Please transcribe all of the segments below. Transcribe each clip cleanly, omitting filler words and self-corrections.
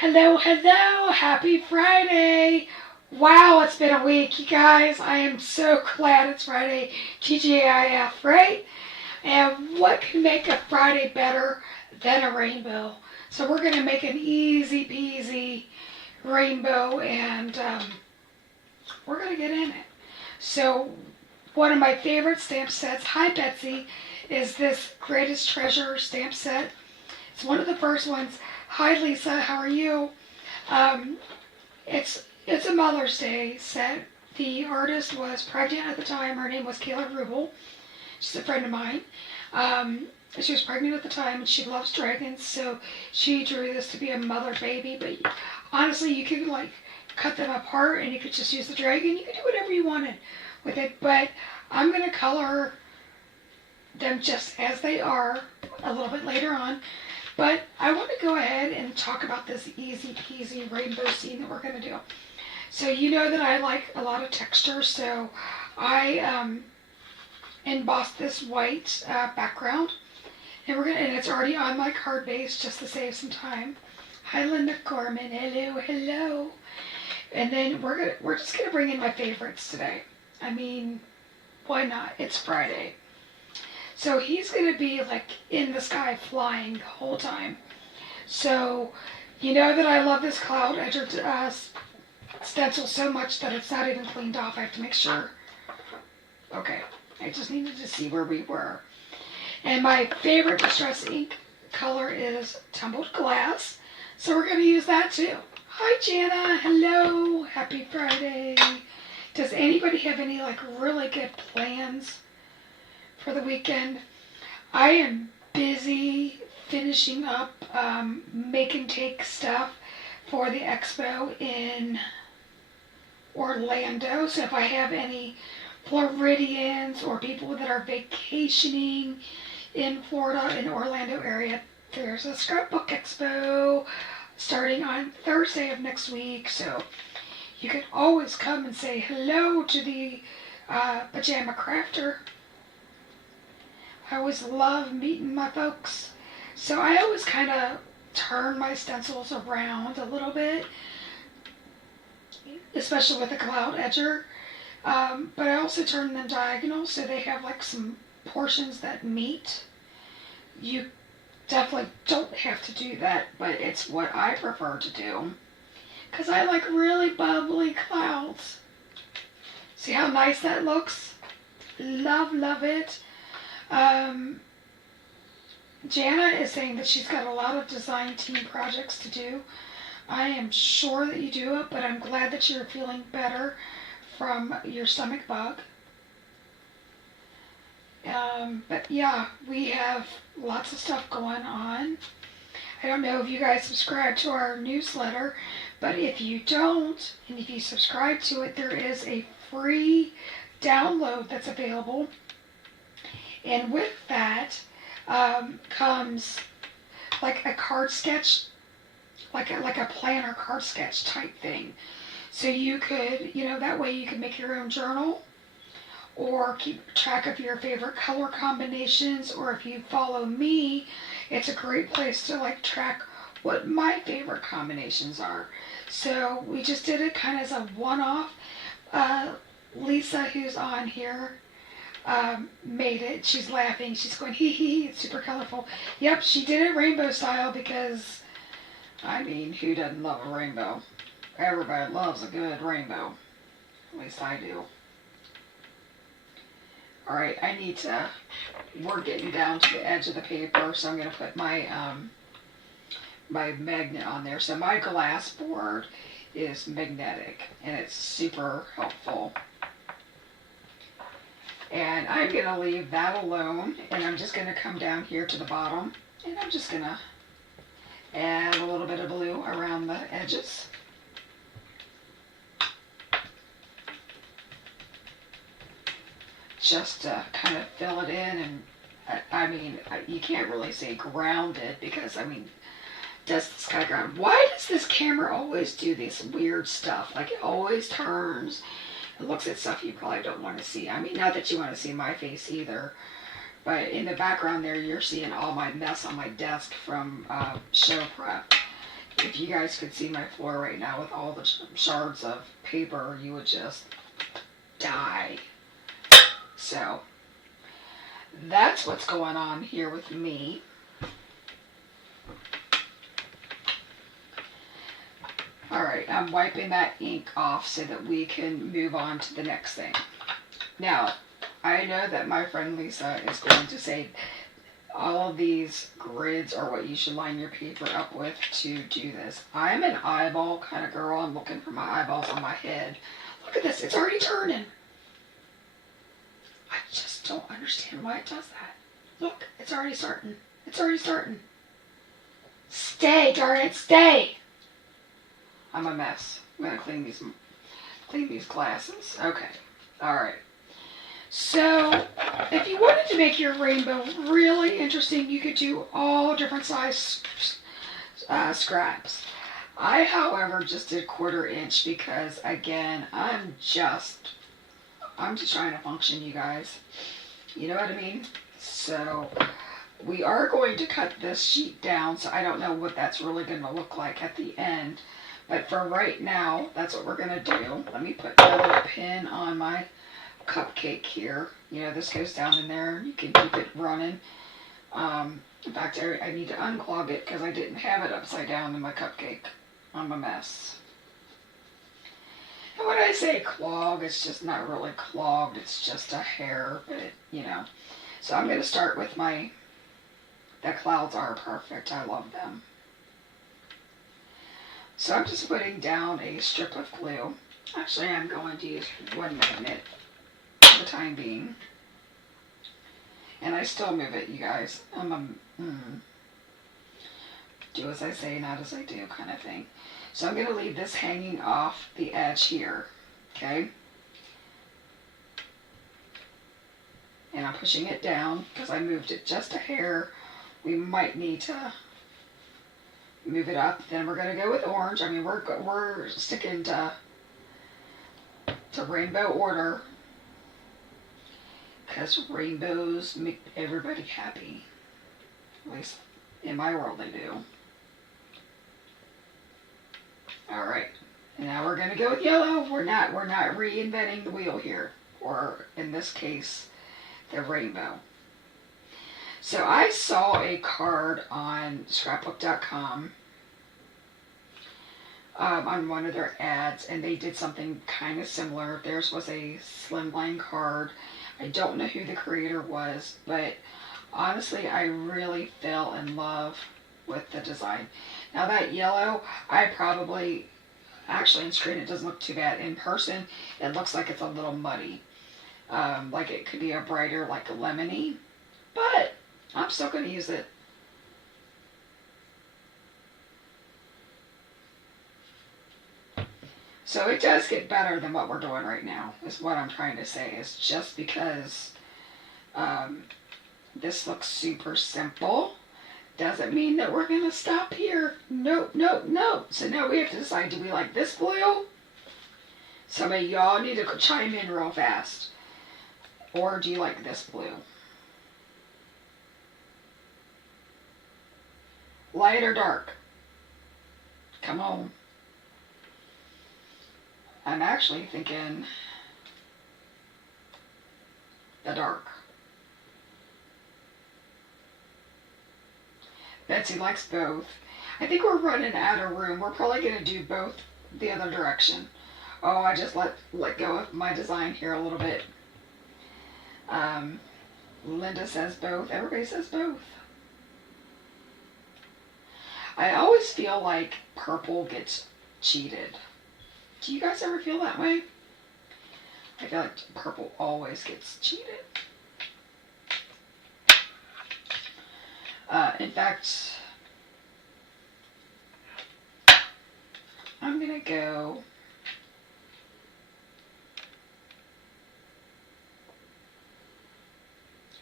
Hello, hello, happy Friday. Wow, it's been a week, you guys. I am so glad it's Friday, TGIF, right? And what can make a Friday better than a rainbow? So we're going to make an easy peasy rainbow and we're going to get in it. So one of my favorite stamp sets, hi Betsy, is this Greatest Treasure stamp set. It's one of the first ones. Hi Lisa, how are you? It's a Mother's Day set. The artist was pregnant at the time. Her name was Kayla Rubel. She's a friend of mine. She was pregnant at the time and she loves dragons, so she drew this to be a mother baby. But honestly, you could like cut them apart and you could just use the dragon. You could do whatever you wanted with it. But I'm gonna color them just as they are a little bit later on. But I want to go ahead and talk about this easy peasy rainbow scene that we're going to do. So you know that I like a lot of texture, so I embossed this white background, and it's already on my card base just to save some time. Hi Linda Gorman, hello, hello. And then we're just gonna bring in my favorites today. I mean, why not? It's Friday. So he's going to be like in the sky flying the whole time. So you know that I love this cloud edger stencil so much that it's not even cleaned off. I have to make sure. Okay, I just needed to see where we were. And my favorite distress ink color is Tumbled Glass. So we're going to use that too. Hi Jana, hello, happy Friday. Does anybody have any like really good plans for the weekend? I am busy finishing up make and take stuff for the expo in Orlando. So if I have any Floridians or people that are vacationing in Florida, in the Orlando area, there's a scrapbook expo starting on Thursday of next week. So you can always come and say hello to the Pajama Crafter. I always love meeting my folks. So I always kind of turn my stencils around a little bit, especially with a cloud edger. But I also turn them diagonal so they have like some portions that meet. You definitely don't have to do that, but it's what I prefer to do, because I like really bubbly clouds. See how nice that looks? Love, love it. Jana is saying that she's got a lot of design team projects to do. I am sure that you do it, but I'm glad that you're feeling better from your stomach bug. But yeah, we have lots of stuff going on. I don't know if you guys subscribe to our newsletter, but if you don't, and if you subscribe to it, there is a free download that's available. And with that comes like a card sketch, like a planner card sketch type thing. So you could, that way you can make your own journal or keep track of your favorite color combinations. Or if you follow me, it's a great place to like track what my favorite combinations are. So we just did it kind of as a one-off. Lisa, who's on here, made it. She's laughing. She's going, hee hee, it's super colorful. Yep, she did it rainbow style because, I mean, who doesn't love a rainbow? Everybody loves a good rainbow. At least I do. Alright, we're getting down to the edge of the paper, so I'm going to put my my magnet on there. So my glass board is magnetic, and it's super helpful. And I'm going to leave that alone, and I'm just going to come down here to the bottom, and I'm just going to add a little bit of blue around the edges. Just to kind of fill it in, and I mean, you can't really say grounded because, I mean, does this kind of ground? Why does this camera always do this weird stuff? Like, it always turns and looks at stuff you probably don't want to see. I mean, not that you want to see my face either, but in the background there, you're seeing all my mess on my desk from show prep. If you guys could see my floor right now with all the shards of paper, you would just die. So that's what's going on here with me. Alright, I'm wiping that ink off so that we can move on to the next thing. Now, I know that my friend Lisa is going to say all of these grids are what you should line your paper up with to do this. I'm an eyeball kind of girl. I'm looking for my eyeballs on my head. Look at this. It's already turning. I just don't understand why it does that. Look, it's already starting. It's already starting. Stay, darn it, stay. I'm a mess. I'm going to clean these glasses. Okay. All right. So, if you wanted to make your rainbow really interesting, you could do all different size scraps. I, however, just did 1/4 inch because, again, I'm just trying to function, you guys. You know what I mean? So, we are going to cut this sheet down, so I don't know what that's really going to look like at the end. But for right now, that's what we're going to do. Let me put a little pin on my cupcake here. You know, this goes down in there. You can keep it running. In fact, I need to unclog it because I didn't have it upside down in my cupcake. I'm a mess. And when I say clog, it's just not really clogged. It's just a hair, but you know. So I'm going to start with the clouds are perfect. I love them. So I'm just putting down a strip of glue. Actually, I'm going to use 1 magnet for the time being. And I still move it, you guys. Do as I say, not as I do kind of thing. So I'm going to leave this hanging off the edge here. Okay? And I'm pushing it down because I moved it just a hair. We might need to move it up. Then we're going to go with orange. I mean, we're sticking to rainbow order because rainbows make everybody happy. At least in my world they do. All right. And now we're going to go with yellow. We're not reinventing the wheel here, or in this case, the rainbow. So I saw a card on scrapbook.com on one of their ads, and they did something kind of similar. Theirs was a slimline card. I don't know who the creator was, but honestly, I really fell in love with the design. Now that yellow, actually in screen it doesn't look too bad. In person, it looks like it's a little muddy. Like it could be a brighter, like a lemony, but I'm still going to use it. So it does get better than what we're doing right now, is what I'm trying to say. Is just because this looks super simple, doesn't mean that we're going to stop here. Nope, nope, nope. So now we have to decide, do we like this blue? Some of y'all need to chime in real fast. Or do you like this blue? Light or dark? Come on. I'm actually thinking the dark. Betsy likes both. I think we're running out of room. We're probably going to do both the other direction. Oh, I just let go of my design here a little bit. Linda says both. Everybody says both. I always feel like purple gets cheated. Do you guys ever feel that way? I feel like purple always gets cheated. In fact, I'm going to go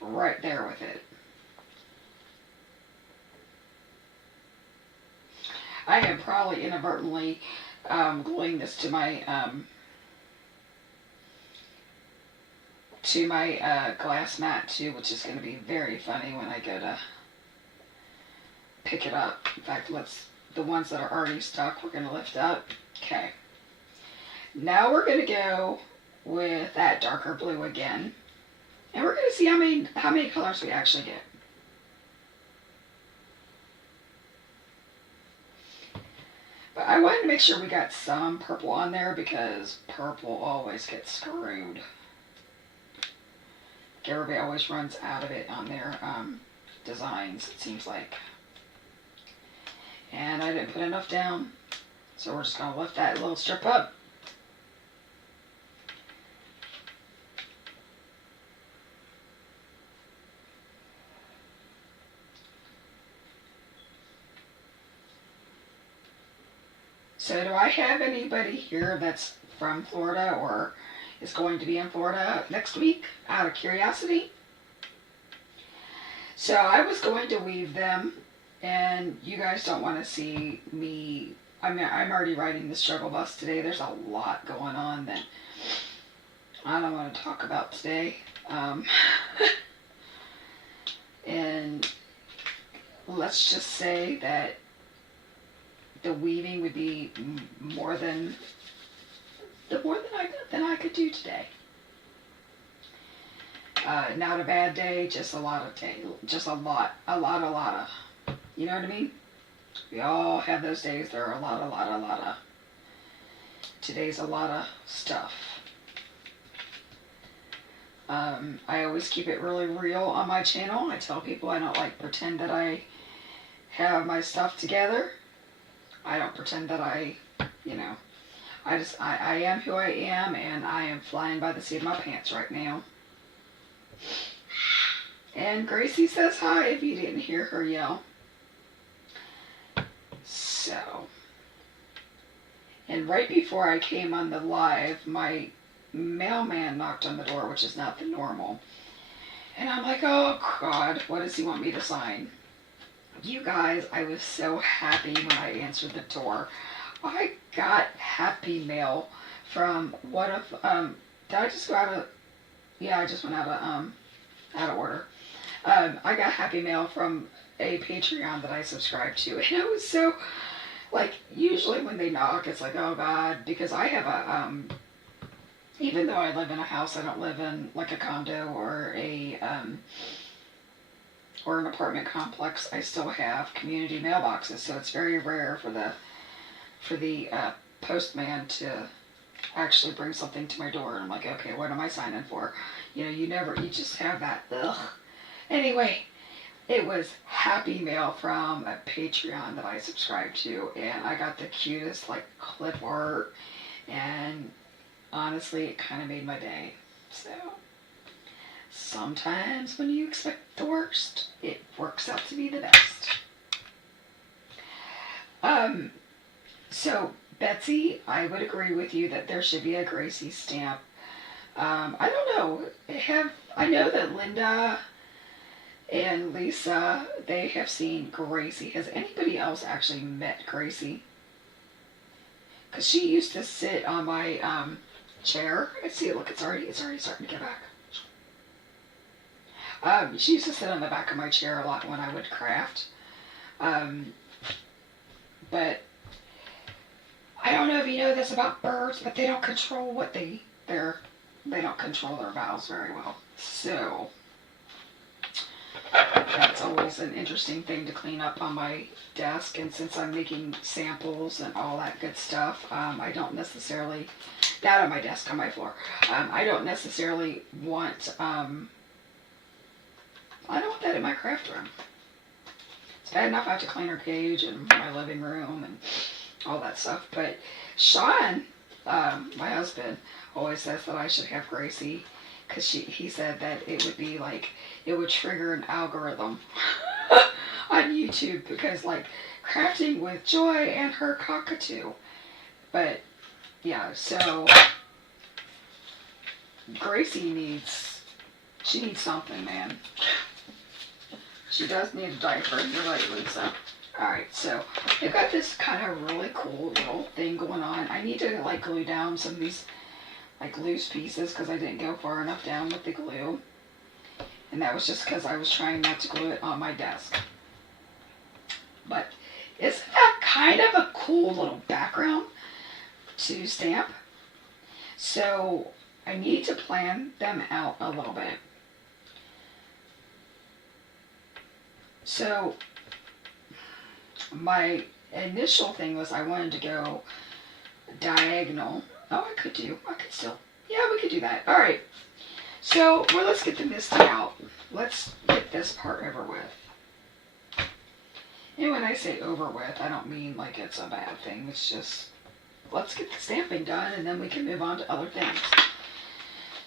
right there with it. I am probably inadvertently gluing this to my glass mat too, which is going to be very funny when I go to pick it up. In fact, let's the ones that are already stuck, we're going to lift up. Okay. Now we're going to go with that darker blue again. And we're going to see how many colors we actually get. But I wanted to make sure we got some purple on there because purple always gets screwed. Everybody always runs out of it on their designs, it seems like. And I didn't put enough down, so we're just going to lift that little strip up. So do I have anybody here that's from Florida or is going to be in Florida next week out of curiosity? So I was going to weave them, and you guys don't want to see me. I mean, I'm already riding the struggle bus today. There's a lot going on that I don't want to talk about today. And let's just say that the weaving would be more than I could do today. Not a bad day, just a lot of day, just a lot of. You know what I mean? We all have those days. There are a lot of. Today's a lot of stuff. I always keep it really real on my channel. I tell people I don't like pretend that I have my stuff together. I don't pretend that I am who I am, and I am flying by the seat of my pants right now. And Gracie says hi if you didn't hear her yell. So, and right before I came on the live, my mailman knocked on the door, which is not the normal. And I'm like, oh God, what does he want me to sign? You guys, I was so happy when I answered the door. I got happy mail from one of, did I just go out of, yeah, I just went out of order. I got happy mail from a Patreon that I subscribe to, and it was so, like, usually when they knock, it's like, oh God, because I have a, even though I live in a house, I don't live in, like, a condo or an apartment complex. I still have community mailboxes, so it's very rare for the postman to actually bring something to my door. And I'm like, okay, what am I signing for? You just have that, ugh. Anyway, it was happy mail from a Patreon that I subscribe to, and I got the cutest, like, clip art, and honestly, it kind of made my day. So, sometimes when you expect the worst, it works out to be the best. So, Betsy, I would agree with you that there should be a Gracie stamp. I don't know. I know that Linda and Lisa, they have seen Gracie. Has anybody else actually met Gracie? Because she used to sit on my chair. I see it. Look, it's already starting to get back. She used to sit on the back of my chair a lot when I would craft. But I don't know if you know this about birds, but they don't control they don't control their mouths very well. So that's always an interesting thing to clean up on my desk. And since I'm making samples and all that good stuff, I don't necessarily, not on my desk, on my floor. I don't necessarily want, I don't want that in my craft room. It's bad enough I have to clean her cage and my living room and all that stuff. But Sean, my husband, always says that I should have Gracie, because he said that it would be like, it would trigger an algorithm on YouTube, because like crafting with Joy and her cockatoo. But yeah, so Gracie needs something, man. She does need a diaper. You're right, Lisa. Alright, so they've got this kind of really cool little thing going on. I need to like glue down some of these like loose pieces because I didn't go far enough down with the glue. And that was just because I was trying not to glue it on my desk. But isn't that kind cool little background to stamp. So I need to plan them out a little bit. So my initial thing was I wanted to go diagonal. Oh, I could still, yeah, we could do that. All right. So, well, let's get the misty out. Let's get this part over with. And when I say over with, I don't mean like it's a bad thing. It's just, let's get the stamping done and then we can move on to other things.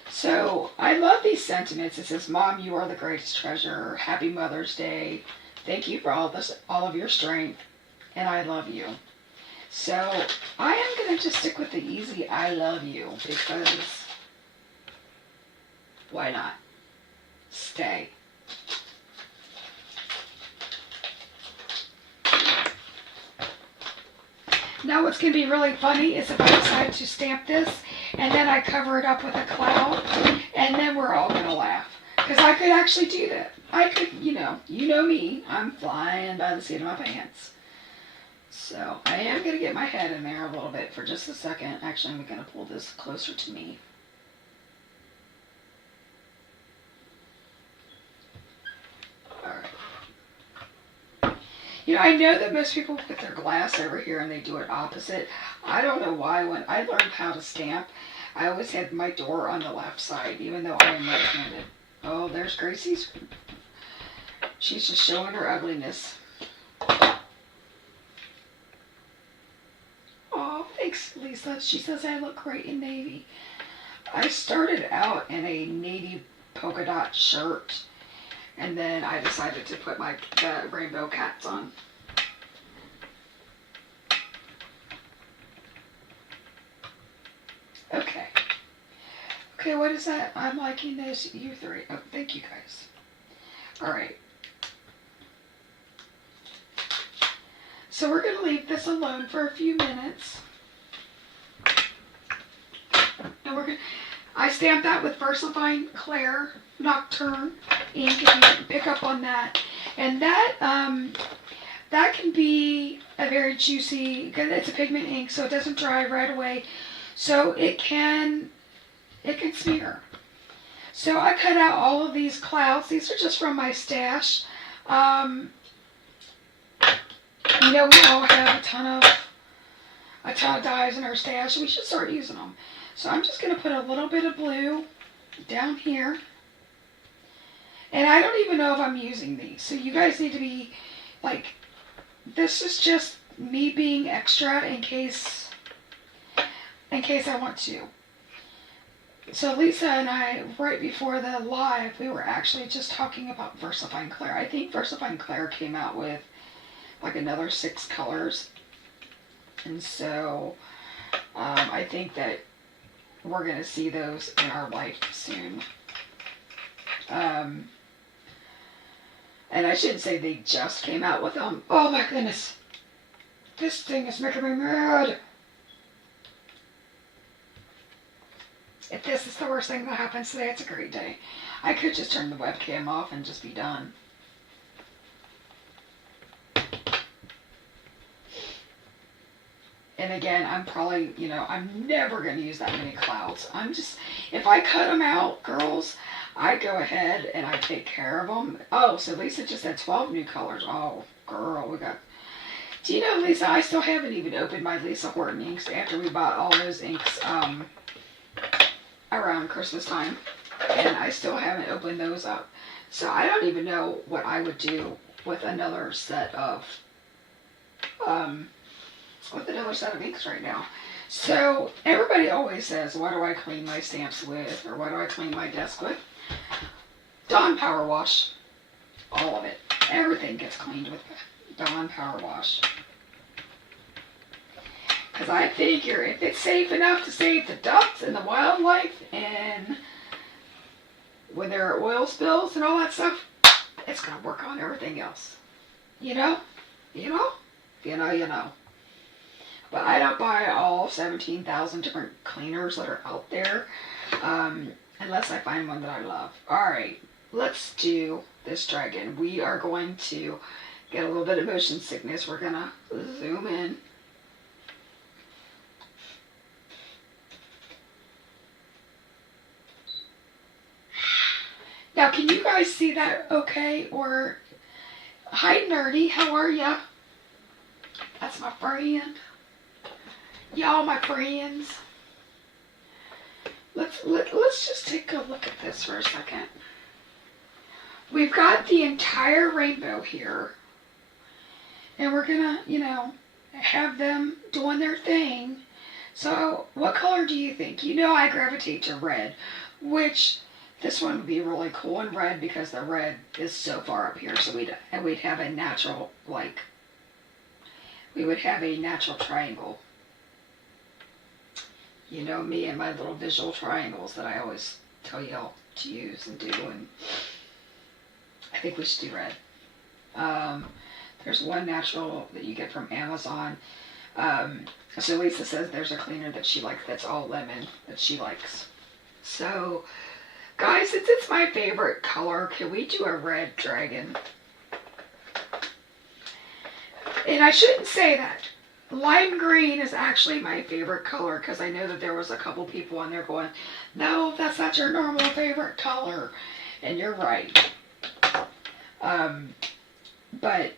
So, I love these sentiments. It says, Mom, you are the greatest treasure. Happy Mother's Day. Thank you for all of your strength. And I love you. So, I am going to just stick with the easy I love you because why not? Stay. Now what's going to be really funny is if I decide to stamp this and then I cover it up with a cloud and then we're all going to laugh. Because I could actually do that. I could, you know me, I'm flying by the seat of my pants. So I am going to get my head in there a little bit for just a second. Actually, I'm going to pull this closer to me. Alright. You know, I know that most people put their glass over here and they do it opposite. I don't know why. When I learned how to stamp, I always had my door on the left side, even though I am right-handed. Oh, there's Gracie's. She's just showing her ugliness. Oh, thanks, Lisa. She says I look great in navy. I started out in a navy polka dot shirt, and then I decided to put the rainbow cats on. Okay. Okay, what is that? I'm liking this. You three. Oh, thank you guys. All right. So we're going to leave this alone for a few minutes. And I stamped that with VersaFine Claire Nocturne ink, if you can pick up on that. And that can be a very juicy, because it's a pigment ink, so it doesn't dry right away. So it can smear. So I cut out all of these clouds. These are just from my stash. You know, we all have a ton of dyes in our stash. We should start using them. So I'm just going to put a little bit of blue down here. And I don't even know if I'm using these. So you guys need to be like, this is just me being extra in case I want to. So Lisa and I, right before the live, we were actually just talking about VersaFine Claire. I think VersaFine Claire came out with like another 6 colors. And so I think that we're going to see those in our life soon. And I shouldn't say they just came out with them. Oh my goodness. This thing is making me mad. If this is the worst thing that happens today, it's a great day. I could just turn the webcam off and just be done. And again, I'm probably, I'm never going to use that many clouds. If I cut them out, girls, I go ahead and I take care of them. Oh, so Lisa just had 12 new colors. Oh, girl, do you know, Lisa, I still haven't even opened my Lisa Horton inks after we bought all those inks around Christmas time. And I still haven't opened those up. So I don't even know what I would do with another set of inks right now. So everybody always says, what do I clean my stamps with, or what do I clean my desk with? Dawn Power Wash. All of it. Everything gets cleaned with Dawn Power Wash. Because I figure if it's safe enough to save the ducks and the wildlife, and when there are oil spills and all that stuff, it's going to work on everything else. You know. But I don't buy all 17,000 different cleaners that are out there, unless I find one that I love. Alright, let's do this dragon. We are going to get a little bit of motion sickness. We're going to zoom in. Now, can you guys see that okay? Or, hi Nerdy, how are ya? That's my friend. Y'all my friends. Let's just take a look at this for a second. We've got the entire rainbow here. And we're gonna, you know, have them doing their thing. So, what color do you think? You know I gravitate to red, which this one would be really cool in red because the red is so far up here. So we'd have a natural, like, we would have a natural triangle. You know me and my little visual triangles that I always tell y'all to use and do, and I think we should do red. There's one natural that you get from Amazon. So Lisa says there's a cleaner that she likes that's all lemon that she likes. So, guys, since it's my favorite color, can we do a red dragon? And I shouldn't say that. Lime green is actually my favorite color because I know that there was a couple people on there going, no, that's not your normal favorite color. And you're right. But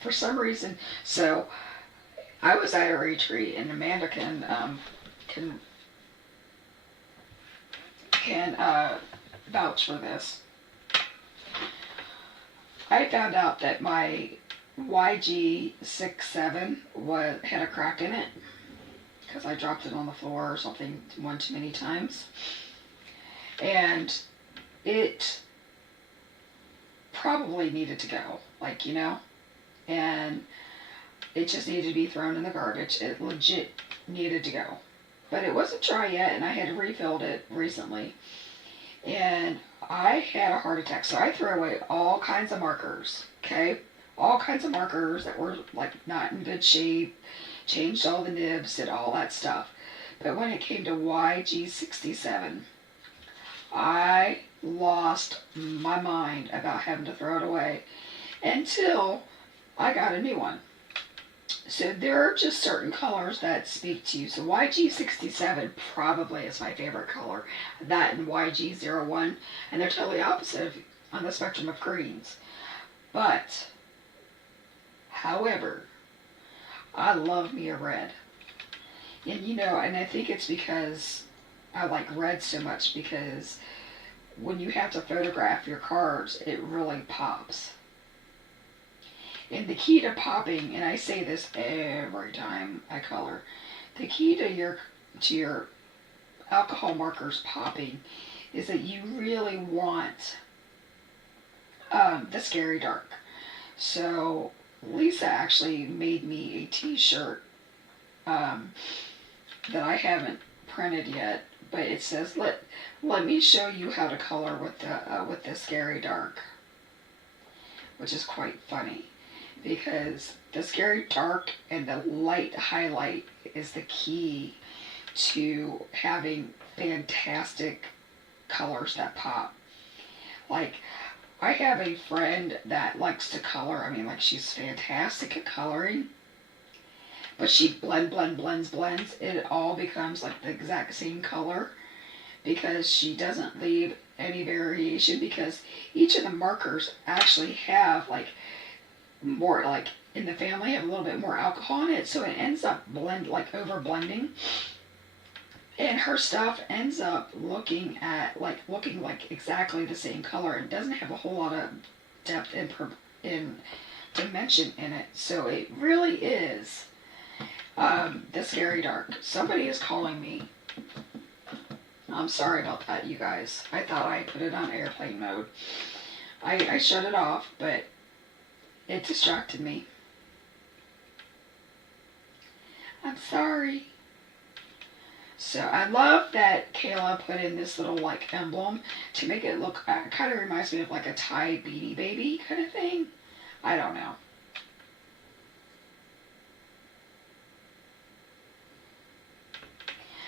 for some reason, so I was at a retreat, and Amanda can vouch for this. I found out that my YG67 had a crack in it because I dropped it on the floor or something one too many times, and it probably needed to go, like, you know, and it just needed to be thrown in the garbage. It legit needed to go, but it wasn't dry yet, and I had refilled it recently, and I had a heart attack. So I threw away all kinds of markers, okay, all kinds of markers that were like not in good shape, changed all the nibs, did all that stuff. But when it came to YG67, I lost my mind about having to throw it away until I got a new one. So there are just certain colors that speak to you. So YG67 probably is my favorite color. That and YG01, and they're totally opposite on the spectrum of greens. But, however, I love me a red. And you know, and I think it's because I like red so much, because when you have to photograph your cards, it really pops. And the key to popping, and I say this every time I color, the key to your alcohol markers popping is that you really want the scary dark. So Lisa actually made me a t-shirt that I haven't printed yet, but it says let me show you how to color with the scary dark, which is quite funny, because the scary dark and the light highlight is the key to having fantastic colors that pop. Like, I have a friend that likes to color. I mean, like, she's fantastic at coloring, but she blends. It all becomes like the exact same color because she doesn't leave any variation, because each of the markers actually have like more, like in the family, have a little bit more alcohol in it, so it ends up over blending, and her stuff ends up looking like exactly the same color. It doesn't have a whole lot of depth in dimension in it, so it really is the scary dark. Somebody is calling me. I'm sorry about that, you guys. I thought I put it on airplane mode. I shut it off, but it distracted me. I'm sorry. So I love that Kayla put in this little like emblem to make it look, kind of reminds me of like a Thai Beanie Baby kind of thing. I don't know.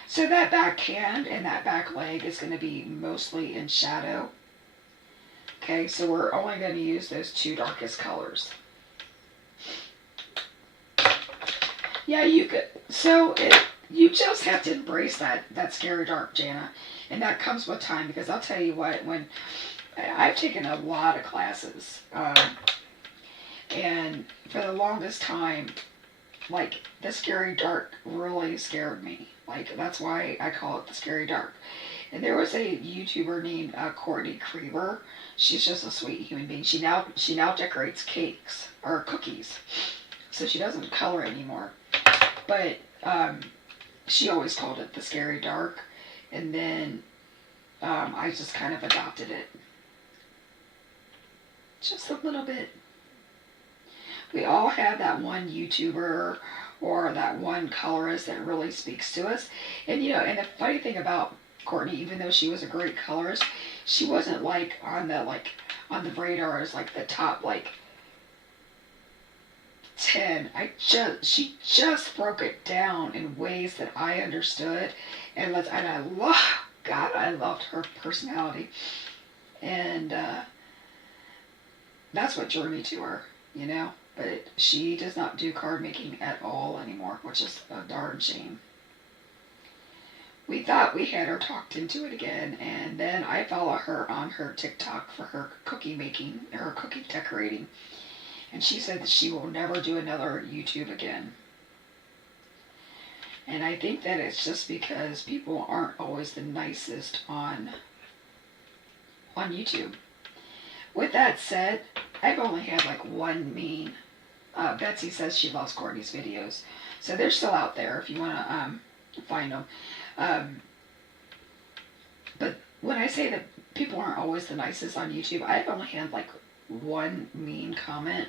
So that back hand and that back leg is going to be mostly in shadow. Okay, so we're only going to use those two darkest colors. Yeah, you could. So you just have to embrace that scary dark, Jana, and that comes with time. Because I'll tell you what, when I've taken a lot of classes, and for the longest time, like the scary dark really scared me. Like that's why I call it the scary dark. And there was a YouTuber named Courtney Creever. She's just a sweet human being. She now decorates cakes or cookies, so she doesn't color anymore. But she always called it the scary dark, and then I just kind of adopted it, just a little bit. We all have that one YouTuber or that one colorist that really speaks to us, and and the funny thing about Courtney, even though she was a great colorist, she wasn't on the radar as like the top 10. She just broke it down in ways that I understood, and I loved her personality, and that's what drew me to her. But she does not do card making at all anymore, which is a darn shame. We thought we had her talked into it again, and then I follow her on her TikTok for her cookie making, her cookie decorating, and she said that she will never do another YouTube again. And I think that it's just because people aren't always the nicest on YouTube. With that said, I've only had one mean. Betsy says she loves Courtney's videos, so they're still out there if you want to find them. But when I say that people aren't always the nicest on YouTube, I've only had one mean comment,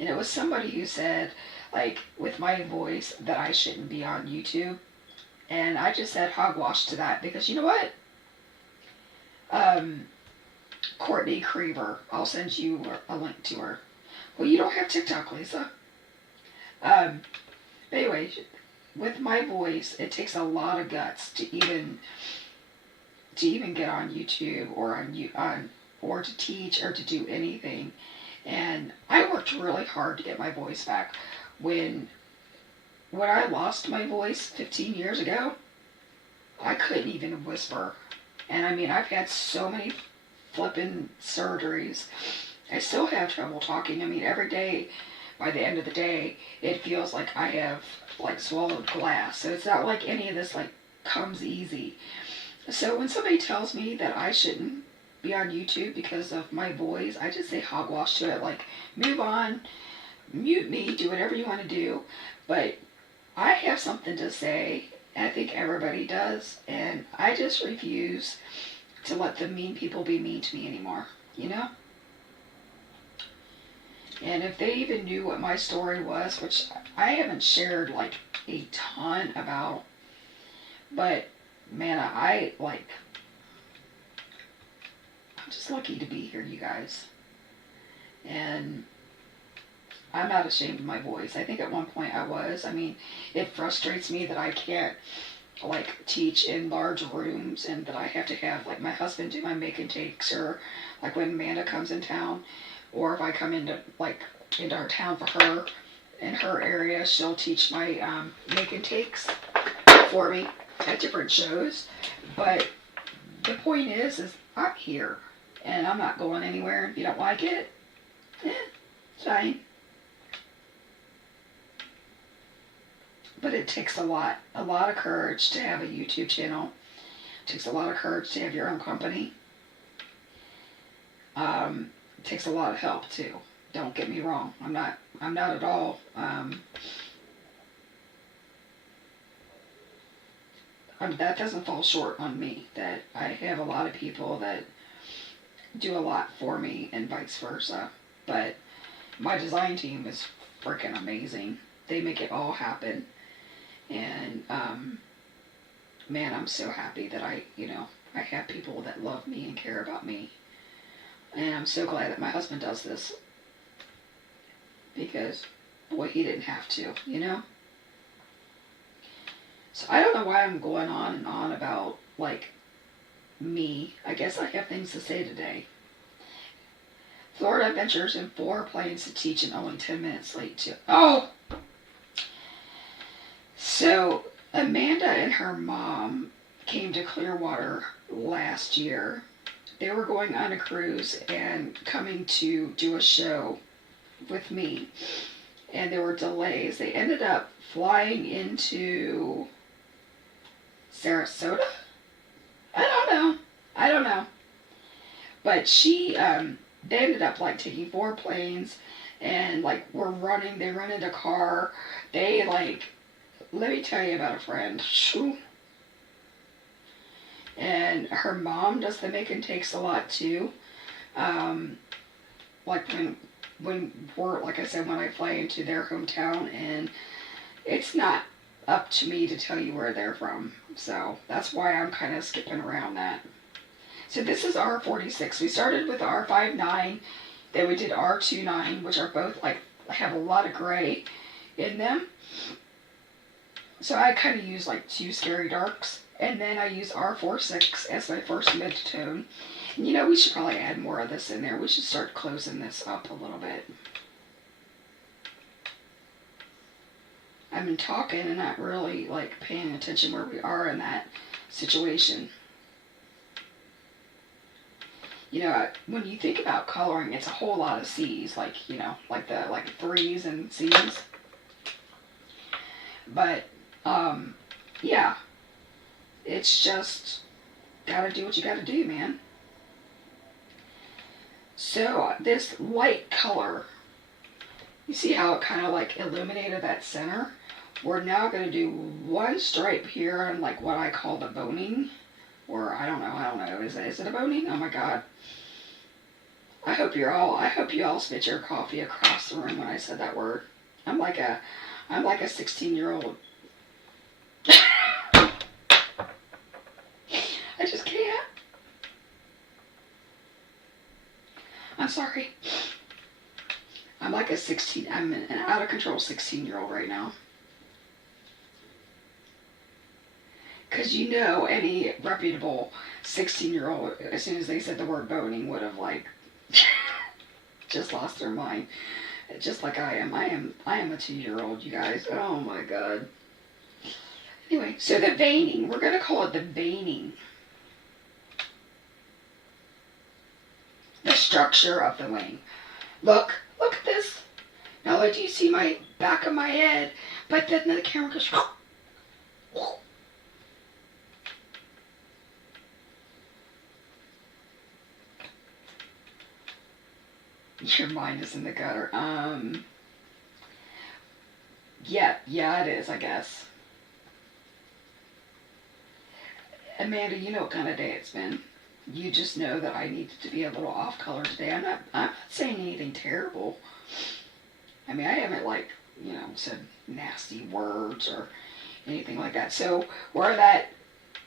and it was somebody who said with my voice that I shouldn't be on YouTube, and I just said hogwash to that, because you know what? Courtney Creever, I'll send you a link to her. Well, you don't have TikTok, Lisa. Anyway, with my voice, it takes a lot of guts to even get on YouTube or to teach or to do anything. And I worked really hard to get my voice back. When I lost my voice 15 years ago, I couldn't even whisper. And I mean, I've had so many flipping surgeries. I still have trouble talking. I mean, every day, by the end of the day, it feels like I have swallowed glass. So it's not like any of this comes easy. So when somebody tells me that I shouldn't be on YouTube because of my voice, I just say hogwash to it. Move on, mute me, do whatever you want to do. But I have something to say, and I think everybody does, and I just refuse to let the mean people be mean to me anymore, And if they even knew what my story was, which I haven't shared a ton about, but man, I'm just lucky to be here, you guys. And I'm not ashamed of my voice. I think at one point I was. I mean, it frustrates me that I can't teach in large rooms, and that I have to have my husband do my make and takes, or when Amanda comes in town, or if I come into our town for her, in her area, she'll teach my make and takes for me at different shows. But the point is I'm here, and I'm not going anywhere. If you don't like it, it's fine. But it takes a lot of courage to have a YouTube channel. It takes a lot of courage to have your own company. It takes a lot of help too. Don't get me wrong. I'm not at all. That doesn't fall short on me. That I have a lot of people that do a lot for me, and vice versa. But my design team is freaking amazing. They make it all happen. And man, I'm so happy that I have people that love me and care about me. And I'm so glad that my husband does this, because boy, he didn't have to, So I don't know why I'm going on and on about me. I guess I have things to say today. Florida ventures in 4 planes to teach in only 10 minutes late too. Oh! So, Amanda and her mom came to Clearwater last year. They were going on a cruise and coming to do a show with me. And there were delays. They ended up flying into Sarasota? I don't know. But they ended up like taking 4 planes and like they rented a car. They like, let me tell you about a friend. Shoo. And her mom does the make and takes a lot too. Like like I said, when I fly into their hometown, and it's not up to me to tell you where they're from. So that's why I'm kind of skipping around that. So this is R46. We started with R59, then we did R29, which are both like, have a lot of gray in them. So I kind of use like 2 scary darks. And then I use R46 as my first mid-tone. And you know, we should probably add more of this in there. We should start closing this up a little bit. I've been talking and not really like paying attention where we are in that situation. You know, when you think about coloring, it's a whole lot of C's, like, you know, like 3's and C's. But, yeah. It's just, gotta do what you gotta do, man. So, this light color, you see how it kind of like illuminated that center? We're now gonna do 1 stripe here on like what I call the boning. Or, I don't know, is it a boning? Oh my god. I hope you all spit your coffee across the room when I said that word. I'm like a 16-year-old. I just can't. I'm sorry. I'm like I'm an out of control 16-year-old right now. Because you know, any reputable 16-year-old, as soon as they said the word boning, would have like just lost their mind. Just like I am. I am a 2-year-old, you guys. Oh my god. Anyway, so the veining, we're going to call it the veining. The structure of the wing. Look at this. Now, do you see my back of my head? But then the camera goes. Your mind is in the gutter. Yeah, it is, I guess. Amanda, you know what kind of day it's been. You just know that I needed to be a little off color today. I'm not saying anything terrible. I mean, I haven't like, you know, said nasty words or anything like that. So where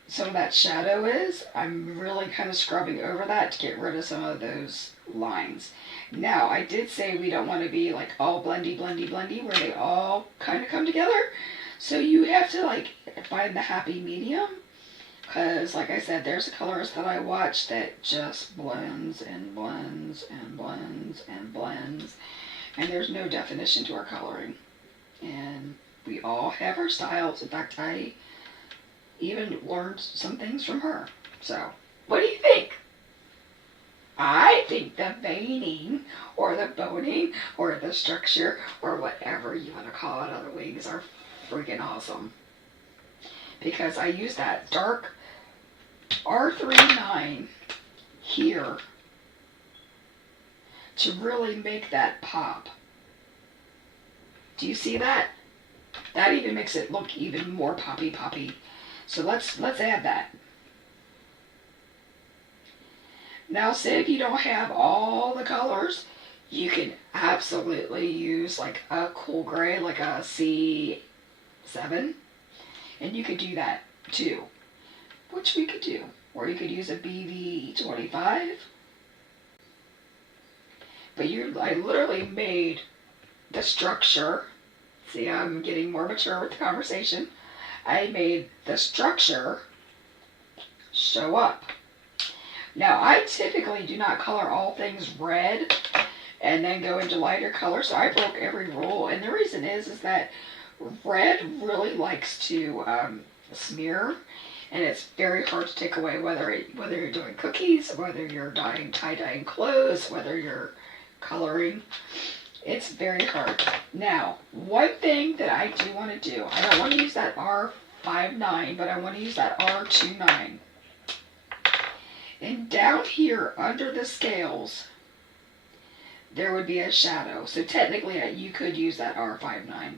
some of that shadow is, I'm really kind of scrubbing over that to get rid of some of those lines. Now, I did say we don't want to be like all blendy, where they all kind of come together. So you have to like find the happy medium. Because, like I said, there's a colorist that I watch that just blends and blends and blends and blends. And there's no definition to our coloring. And we all have our styles. In fact, I even learned some things from her. So, what do you think? I think the veining, or the boning, or the structure, or whatever you want to call it on the wings are freaking awesome. Because I use that dark R39 here to really make that pop. Do you see that? That even makes it look even more poppy. So let's add that. Now, say if you don't have all the colors, you can absolutely use like a cool gray, like a C7, and you could do that too, which we could do. Or you could use a BV25. But I literally made the structure. See, I'm getting more mature with the conversation. I made the structure show up. Now, I typically do not color all things red and then go into lighter color, so I broke every rule. And the reason is that Red really likes to smear, and it's very hard to take away, whether you're doing cookies, whether you're tie-dyeing clothes, whether you're coloring. It's very hard. Now, one thing that I do want to do, I don't want to use that R59, but I want to use that R29. And down here under the scales, there would be a shadow. So technically you could use that R59.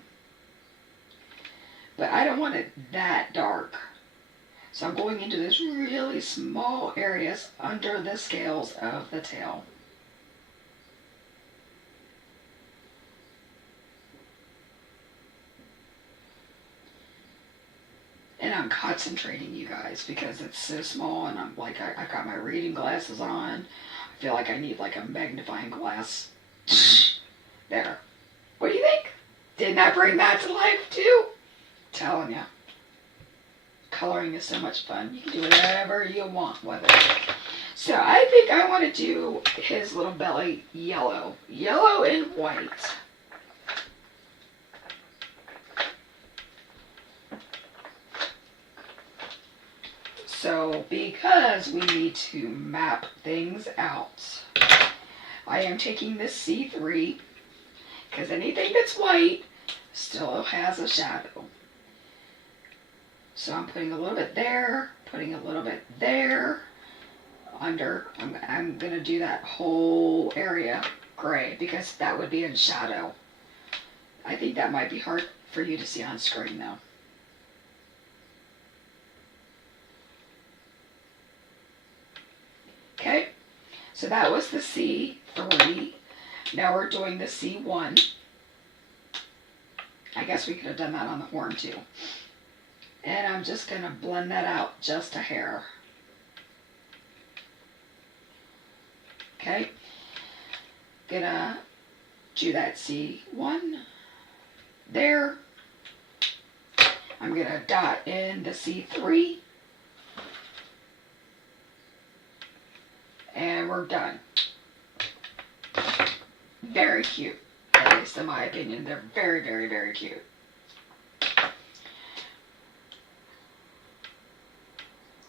But I don't want it that dark. So I'm going into this really small areas under the scales of the tail. And I'm concentrating, you guys, because it's so small, and I'm like, I got my reading glasses on. I feel like I need like a magnifying glass. There. What do you think? Didn't I bring that to life too? Telling ya. Coloring is so much fun. You can do whatever you want with it. So I think I want to do his little belly yellow. Yellow and white. So because we need to map things out, I am taking this C3, because anything that's white still has a shadow. So I'm putting a little bit there, putting a little bit there, under. I'm going to do that whole area gray, because that would be in shadow. I think that might be hard for you to see on screen though. Okay, so that was the C3. Now we're doing the C1. I guess we could have done that on the horn too. And I'm just going to blend that out just a hair. Okay, gonna do that C1 there. I'm gonna dot in the C3. And we're done. Very cute, at least in my opinion. They're very, very, very cute.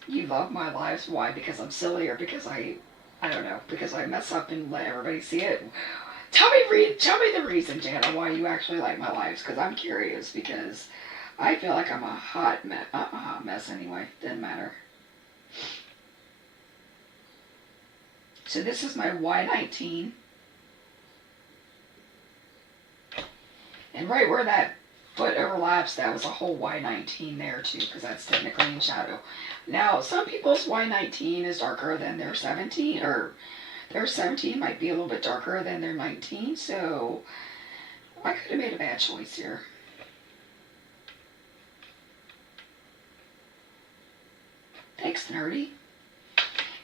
You love my lives. Why? Because I'm silly, or because I don't know, because I mess up and let everybody see it. Tell me the reason, Jana, why you actually like my lives, because I'm curious, because I feel like I'm a hot mess anyway. Doesn't matter. So this is my Y19. And right where that foot overlaps, that was a whole Y19 there too, because that's technically in shadow. Now, some people's Y19 is darker than their 17, or their 17 might be a little bit darker than their 19, so I could have made a bad choice here. Thanks, Nerdy.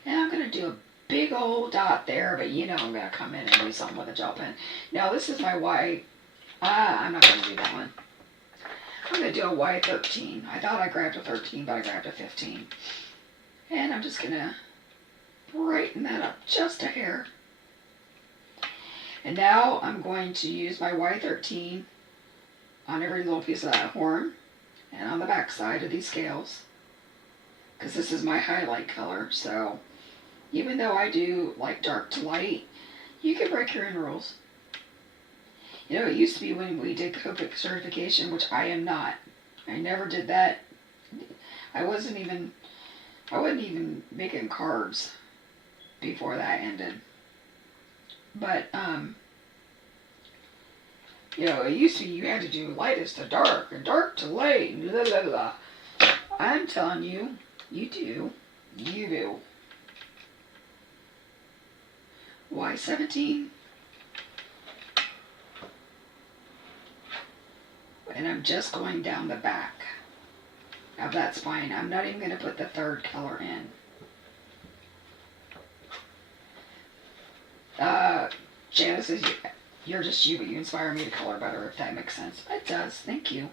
And I'm going to do a big old dot there, but you know I'm going to come in and do something with a gel pen. Now this is my Y. I'm not going to do that one. I'm going to do a Y13. I thought I grabbed a 13, but I grabbed a 15. And I'm just going to brighten that up just a hair. And now I'm going to use my Y13 on every little piece of that horn and on the back side of these scales, because this is my highlight color. So even though I do like dark to light, you can break your own rules. You know, it used to be when we did Copic certification, which I am not. I never did that. I wasn't even making cards before that ended. But, you know, it used to be you had to do lightest to dark and dark to light and blah, blah, blah. I'm telling you, you do. You do. Y17. And I'm just going down the back of that spine. I'm not even going to put the third color in. Janice says, you're just you, but you inspire me to color better, if that makes sense. It does. Thank you.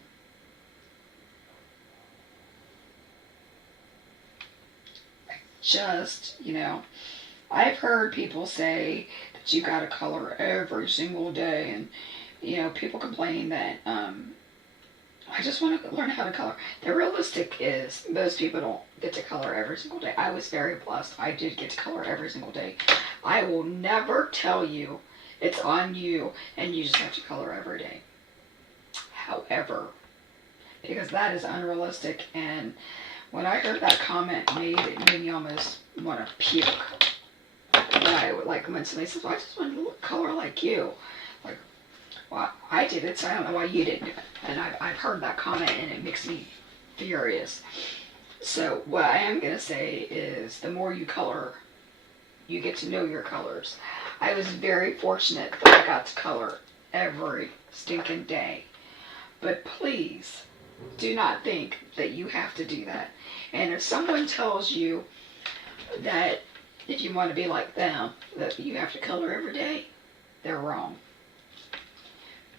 Just, you know, I've heard people say that you got to color every single day, and, you know, people complain that, I just want to learn how to color. The realistic is most people don't get to color every single day. I was very blessed. I did get to color every single day. I will never tell you it's on you and you just have to color every day. However, because that is unrealistic, and when I heard that comment made, it made me almost want to puke. When I would, like, when somebody says, well, I just want to color like you. Like, well, I did it, so I don't know why you didn't do it. And I've heard that comment, and it makes me furious. So what I am going to say is the more you color, you get to know your colors. I was very fortunate that I got to color every stinking day. But please, do not think that you have to do that. And if someone tells you that if you want to be like them, that you have to color every day, they're wrong.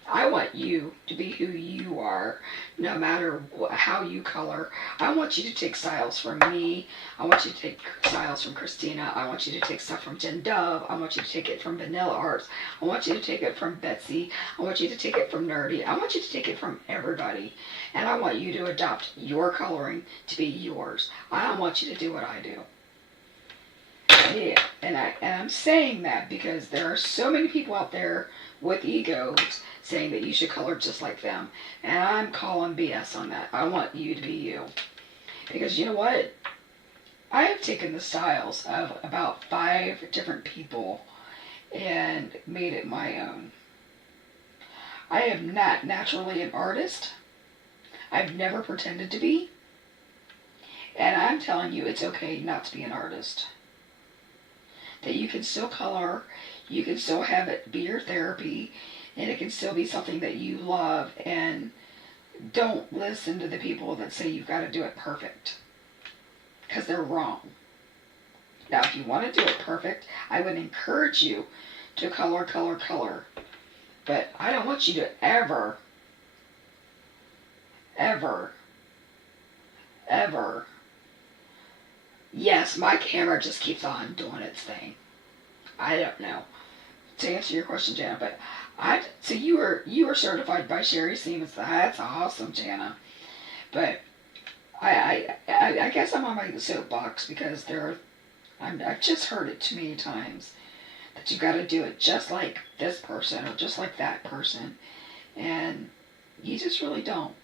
I want you to be who you are, no matter how you color. I want you to take styles from me. I want you to take styles from Christina. I want you to take stuff from Jen Dove. I want you to take it from Vanilla Arts. I want you to take it from Betsy. I want you to take it from Nerdy. I want you to take it from everybody. And I want you to adopt your coloring to be yours. I don't want you to do what I do. Yeah, and I'm saying that because there are so many people out there with egos saying that you should color just like them. And I'm calling BS on that. I want you to be you. Because you know what? I have taken the styles of about 5 different people and made it my own. I am not naturally an artist. I've never pretended to be. And I'm telling you, it's okay not to be an artist. That you can still color, you can still have it be your therapy, and it can still be something that you love. And don't listen to the people that say you've got to do it perfect, because they're wrong. Now, if you want to do it perfect, I would encourage you to color, color, color. But I don't want you to ever, yes, my camera just keeps on doing its thing. I don't know. To answer your question, Jana, but so you were certified by Sherry Siemens. That's awesome, Jana. But I guess I'm on my soapbox because I've just heard it too many times that you got to do it just like this person or just like that person, and you just really don't.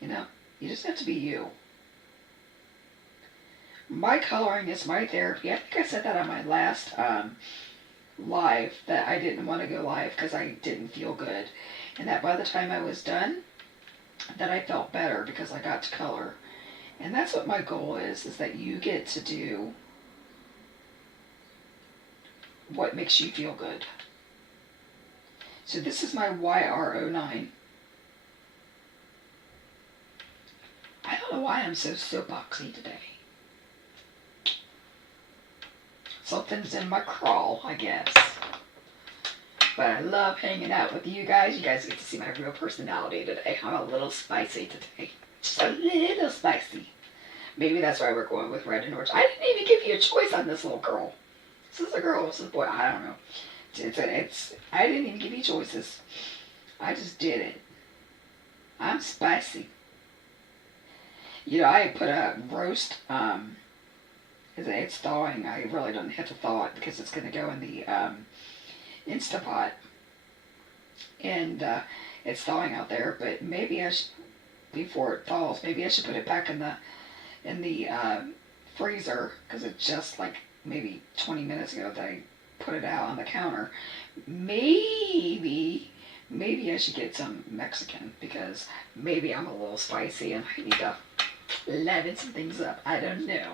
You know, you just have to be you. My coloring is my therapy. I think I said that on my last live, that I didn't want to go live because I didn't feel good. And that by the time I was done, that I felt better because I got to color. And that's what my goal is that you get to do what makes you feel good. So this is my YR09. I don't know why I'm so soapboxy today. Something's in my crawl, I guess. But I love hanging out with you guys. You guys get to see my real personality today. I'm a little spicy today. Just a little spicy. Maybe that's why we're going with red and orange. I didn't even give you a choice on this little girl. This is a girl, this is a boy. I don't know. I didn't even give you choices. I just did it. I'm spicy. You know, I put a roast, it's thawing. I really don't have to thaw it because it's going to go in the Instapot. And it's thawing out there, but maybe I should, before it thaws, maybe I should put it back in the freezer, because it's just like maybe 20 minutes ago that I put it out on the counter. Maybe I should get some Mexican, because maybe I'm a little spicy and I need to liven some things up. I don't know.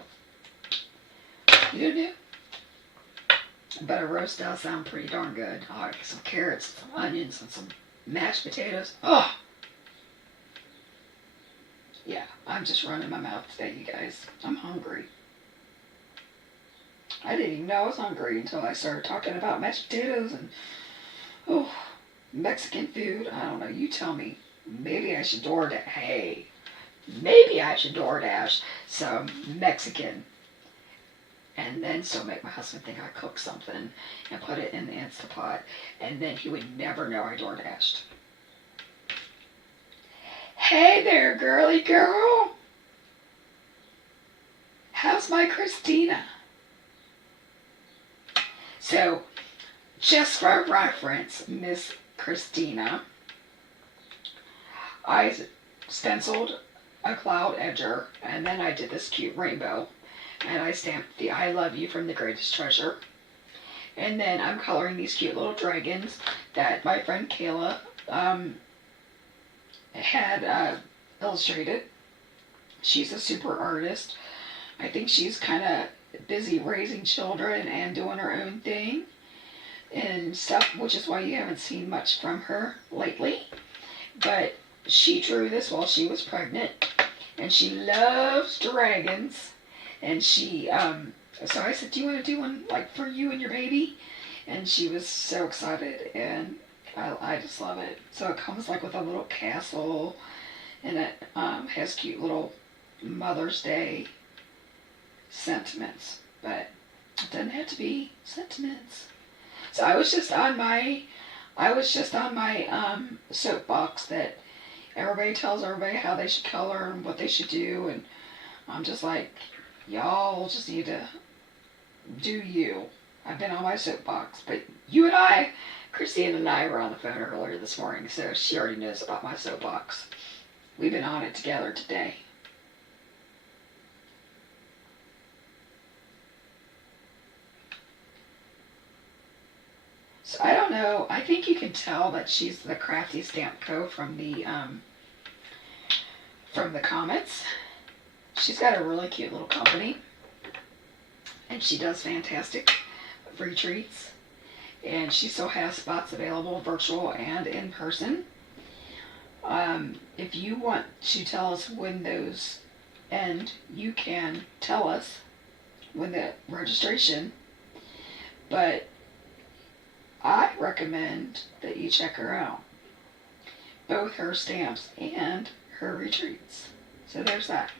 You don't know? But a roast does sound pretty darn good. I'll get some carrots, some onions, and some mashed potatoes. Oh! Yeah, I'm just running my mouth today, you guys. I'm hungry. I didn't even know I was hungry until I started talking about mashed potatoes and, Mexican food. I don't know, you tell me. Maybe I should DoorDash some Mexican, and then still make my husband think I cooked something and put it in the Instapot, and then he would never know I DoorDashed. Hey there, girly girl. How's my Christina? So, just for reference, Miss Christina, I stenciled a cloud edger, and then I did this cute rainbow, and I stamped the I love you from the greatest treasure. And then I'm coloring these cute little dragons that my friend Kayla had illustrated. She's a super artist. I think she's kind of busy raising children and doing her own thing and stuff, which is why you haven't seen much from her lately. But she drew this while she was pregnant, and she loves dragons. And she, so I said, do you want to do one like for you and your baby? And she was so excited, and I just love it. So it comes like with a little castle, and it has cute little Mother's Day sentiments, but it doesn't have to be sentiments. So I was just on my soapbox that everybody tells everybody how they should color and what they should do, and I'm just like, y'all just need to do you. I've been on my soapbox, but you and I, Christine and I were on the phone earlier this morning, so she already knows about my soapbox. We've been on it together today. So I don't know. I think you can tell that she's the Crafty Stamp Co. from the comments. She's got a really cute little company, and she does fantastic retreats, and she still has spots available, virtual and in person. If you want to tell us when those end, you can tell us when the registration, but I recommend that you check her out, both her stamps and her retreats. So there's that.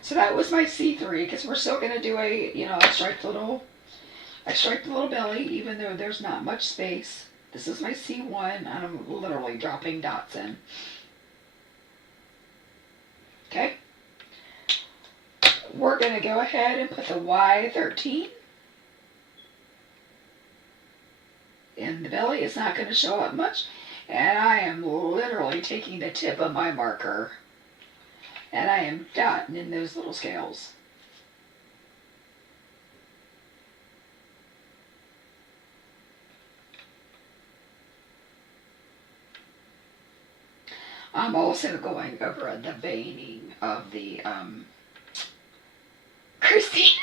So that was my C3, because we're still going to do a, I striped the little belly, even though there's not much space. This is my C1, and I'm literally dropping dots in. Okay. We're going to go ahead and put the Y13 in the belly. It's not going to show up much, and I am literally taking the tip of my marker, and I am dotting in those little scales. I'm also going over the veining of the Christine.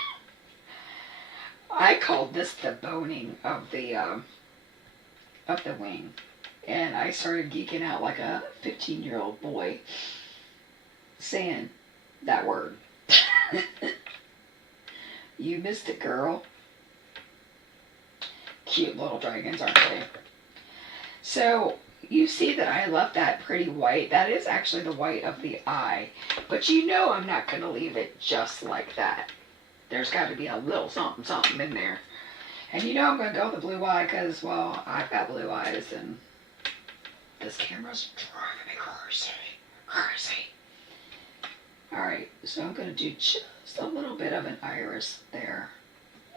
I called this the boning of the wing, and I started geeking out like a 15-year-old boy saying that word. You missed it, girl. Cute little dragons, aren't they? So you see that I left that pretty white. That is actually the white of the eye, but I'm not going to leave it just like that. There's got to be a little something in there. And I'm going to go with the blue eye because, well, I've got blue eyes, and this camera's driving me crazy. Alright, so I'm going to do just a little bit of an iris there.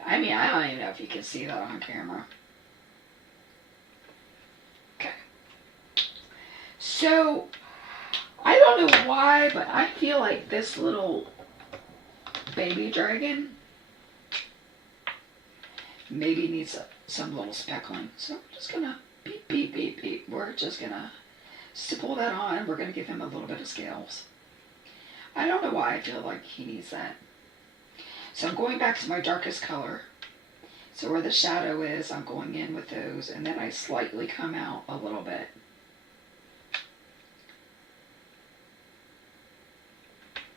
I mean, I don't even know if you can see that on camera. Okay. So, I don't know why, but I feel like this little baby dragon maybe needs some little speckling. So I'm just going to beep, beep, beep, beep. We're just going to stipple that on. We're going to give him a little bit of scales. I don't know why I feel like he needs that. So I'm going back to my darkest color. So where the shadow is, I'm going in with those, and then I slightly come out a little bit.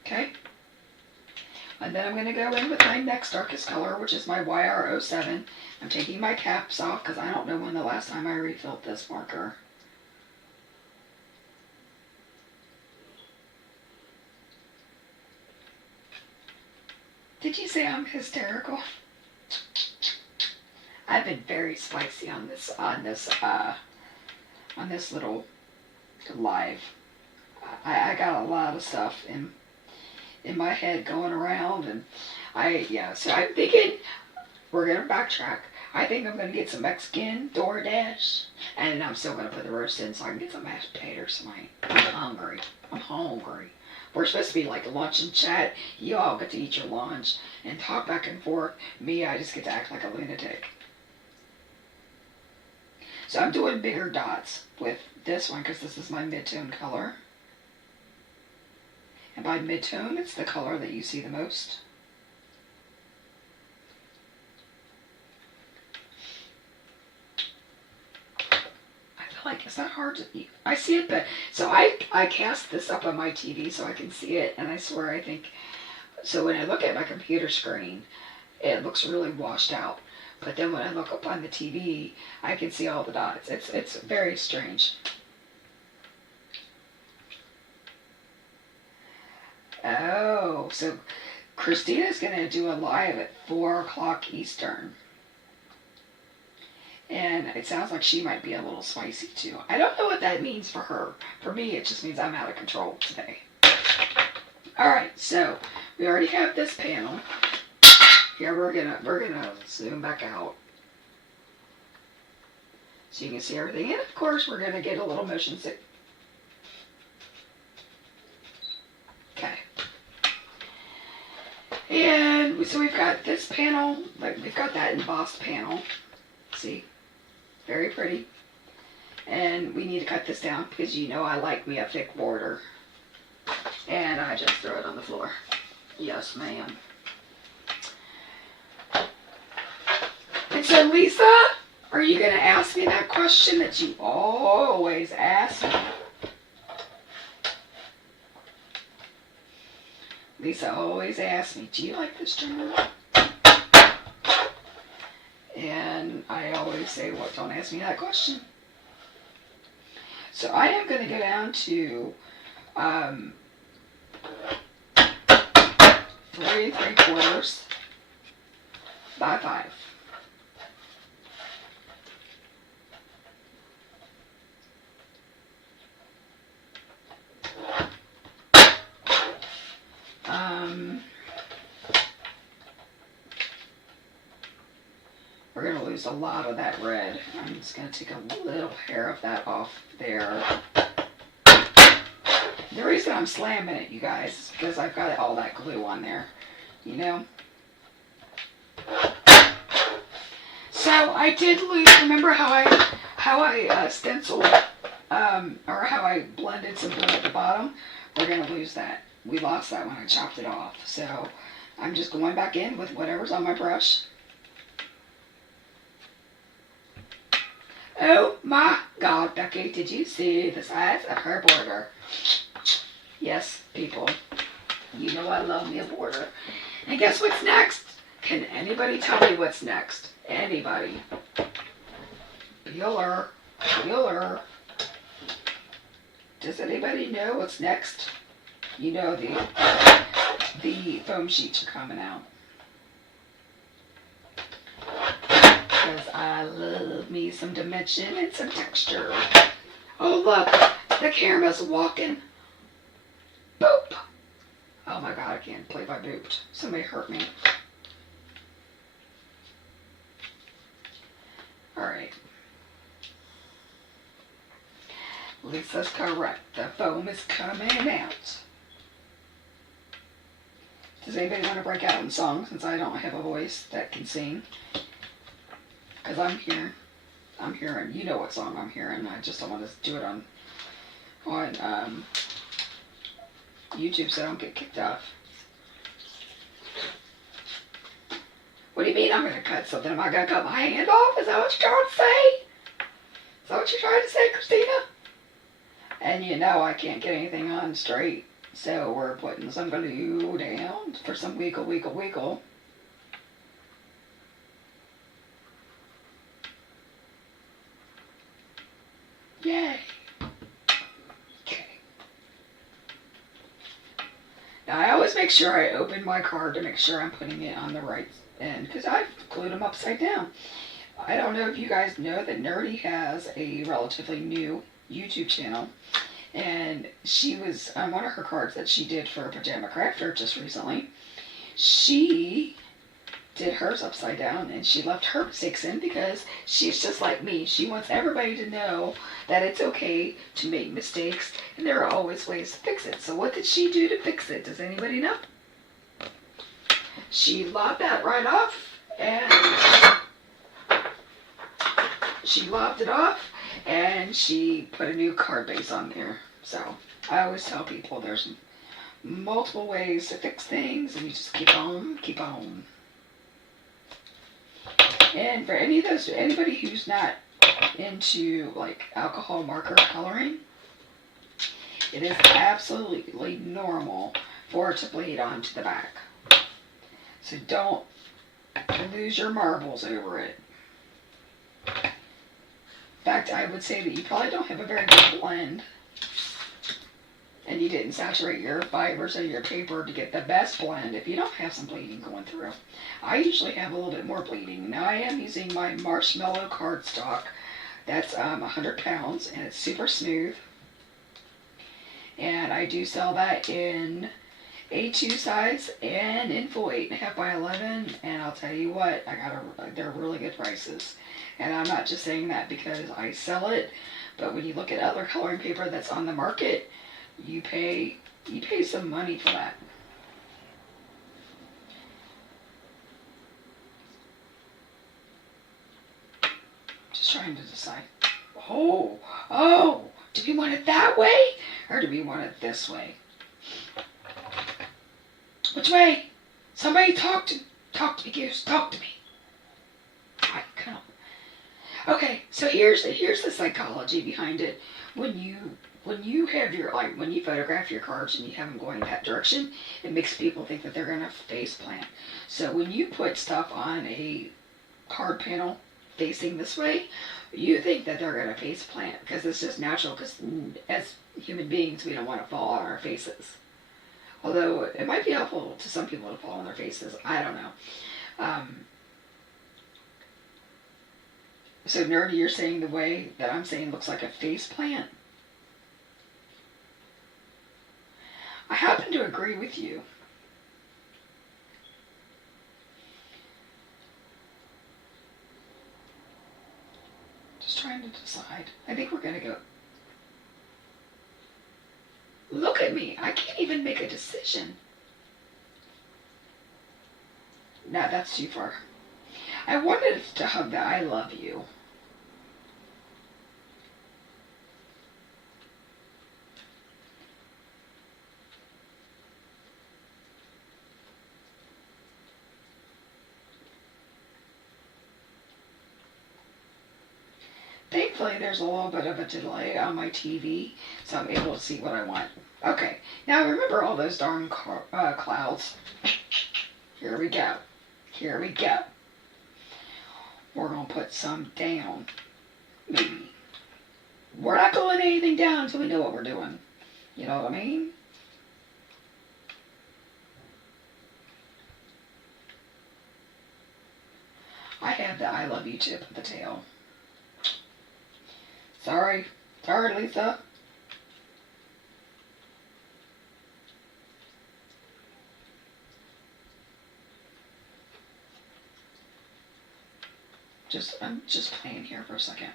Okay? And then I'm going to go in with my next darkest color, which is my YR07. I'm taking my caps off because I don't know when the last time I refilled this marker. Did you say I'm hysterical? I've been very spicy on this little live. I got a lot of stuff in my head going around, and so I'm thinking we're gonna backtrack. I think I'm gonna get some Mexican DoorDash, and I'm still gonna put the roast in so I can get some mashed potatoes tonight. I'm hungry. We're supposed to be like lunch and chat. You all get to eat your lunch and talk back and forth. Me, I just get to act like a lunatic. So I'm doing bigger dots with this one because this is my mid-tone color. And by mid-tone, it's the color that you see the most. I feel like it's not hard to eat. I see it, but so I cast this up on my TV so I can see it, and I swear I think, so when I look at my computer screen, it looks really washed out. But then when I look up on the TV, I can see all the dots. It's very strange. Oh, so Christina's going to do a live at 4 o'clock Eastern. And it sounds like she might be a little spicy too. I don't know what that means for her. For me, it just means I'm out of control today. Alright, so we already have this panel. Here we're gonna zoom back out so you can see everything. And of course we're gonna get a little motion sick. Okay. And so we've got this panel, like we've got that embossed panel. See? Very pretty. And we need to cut this down because you know I like me a thick border. And I just throw it on the floor. Yes, ma'am. And so, Lisa, are you going to ask me that question that you always ask me? Lisa always asks me, do you like this journal? And I always say, well, don't ask me that question. So I am going to go down to 3 3/4 by 5. We're going to lose a lot of that red. I'm just going to take a little hair of that off there. The reason I'm slamming it, you guys, is because I've got all that glue on there, you know? So I did lose, remember how I stenciled, or how I blended some blue at the bottom? We're going to lose that. We lost that when I chopped it off. So I'm just going back in with whatever's on my brush. Oh my God, Becky, did you see the size of her border? Yes, people, you know I love me a border. And guess what's next? Can anybody tell me what's next? Anybody? Bueller. Does anybody know what's next? You know the foam sheets are coming out. Because I love me some dimension and some texture. Oh look, the camera's walking. Boop. Oh my God, I can't play by booped. Somebody hurt me. Alright. Lisa's correct. The foam is coming out. Does anybody want to break out in song since I don't have a voice that can sing? Because I'm hearing, you know what song I'm hearing. I just don't want to do it on YouTube so I don't get kicked off. What do you mean I'm going to cut something? Am I going to cut my hand off? Is that what you're trying to say? Is that what you're trying to say, Christina? And you know I can't get anything on straight. So we're putting some glue down for some wiggle. Yay. Okay. Now I always make sure I open my card to make sure I'm putting it on the right end because I've glued them upside down. I don't know if you guys know that Nerdy has a relatively new YouTube channel And she was on one of her cards that she did for Pajama Crafter just recently. She did hers upside down, and she left her mistakes in because she's just like me. She wants everybody to know that it's okay to make mistakes, and there are always ways to fix it. So what did she do to fix it? Does anybody know? She lopped that right off, and she lopped it off, and she put a new card base on there. So I always tell people there's multiple ways to fix things, and you just keep on, keep on. And for anybody who's not into like alcohol marker coloring, it is absolutely normal for it to bleed onto the back. So don't lose your marbles over it. In fact, I would say that you probably don't have a very good blend, and you didn't saturate your fibers of your paper to get the best blend if you don't have some bleeding going through. I usually have a little bit more bleeding. Now I am using my marshmallow cardstock. That's 100 pounds, and it's super smooth. And I do sell that in A2 size and in full 8.5 by 11. And I'll tell you what, they're really good prices. And I'm not just saying that because I sell it, but when you look at other coloring paper that's on the market, you pay some money for that. Just trying to decide. Oh, do we want it that way or do we want it this way? Which way? Somebody talk to me, Goose. Talk to me. I can't. Okay, so here's the psychology behind it. When you have when you photograph your cards and you have them going that direction, it makes people think that they're gonna face plant. So when you put stuff on a card panel facing this way, you think that they're gonna face plant because it's just natural. Because as human beings, we don't want to fall on our faces. Although it might be helpful to some people to fall on their faces. I don't know. So Nerdy, you're saying the way that I'm saying looks like a face plant? I happen to agree with you. Just trying to decide. I think we're going to go. Look at me. I can't even make a decision. No, that's too far. I wanted to hug the I love you. Thankfully, there's a little bit of a delay on my TV, so I'm able to see what I want. Okay, now remember all those darn clouds. Here we go. Here we go. We're going to put some down. Maybe. We're not going to lay anything down until we know what we're doing. You know what I mean? I have the I love you tip of the tail. Sorry, Lisa. I'm just playing here for a second.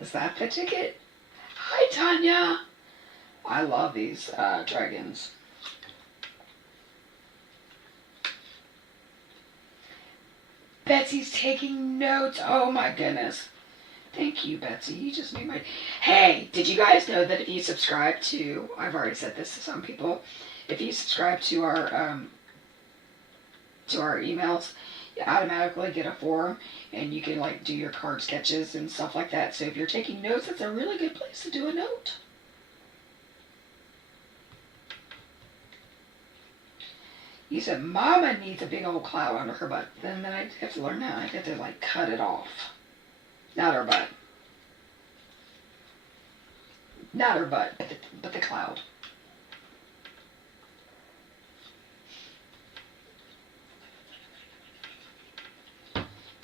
Is that the ticket? Hi, Tanya. I love these dragons. Betsy's taking notes. Oh my goodness. Thank you, Betsy. You just made my... Hey, did you guys know that if you subscribe to... I've already said this to some people. If you subscribe to our emails, you automatically get a forum, and you can like do your card sketches and stuff like that. So if you're taking notes, it's a really good place to do a note. You said Mama needs a big old cloud under her butt. Then I have to learn that. I have to like cut it off. Not her butt. Not her butt, but the cloud.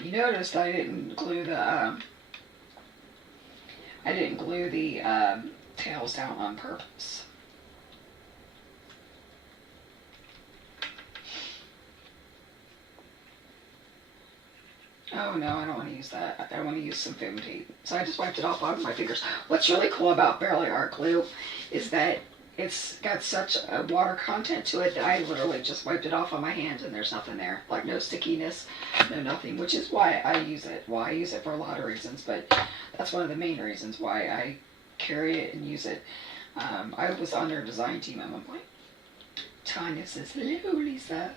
You noticed I didn't glue the tails down on purpose. Oh no, I don't want to use that. I want to use some foam tape. So I just wiped it off on my fingers. What's really cool about Barely Art Glue is that it's got such a water content to it that I literally just wiped it off on my hands and there's nothing there. Like no stickiness, no nothing, which is why I use it. Well, I use it for a lot of reasons, but that's one of the main reasons why I carry it and use it. I was on their design team at one point. Tanya says, hello, Lisa.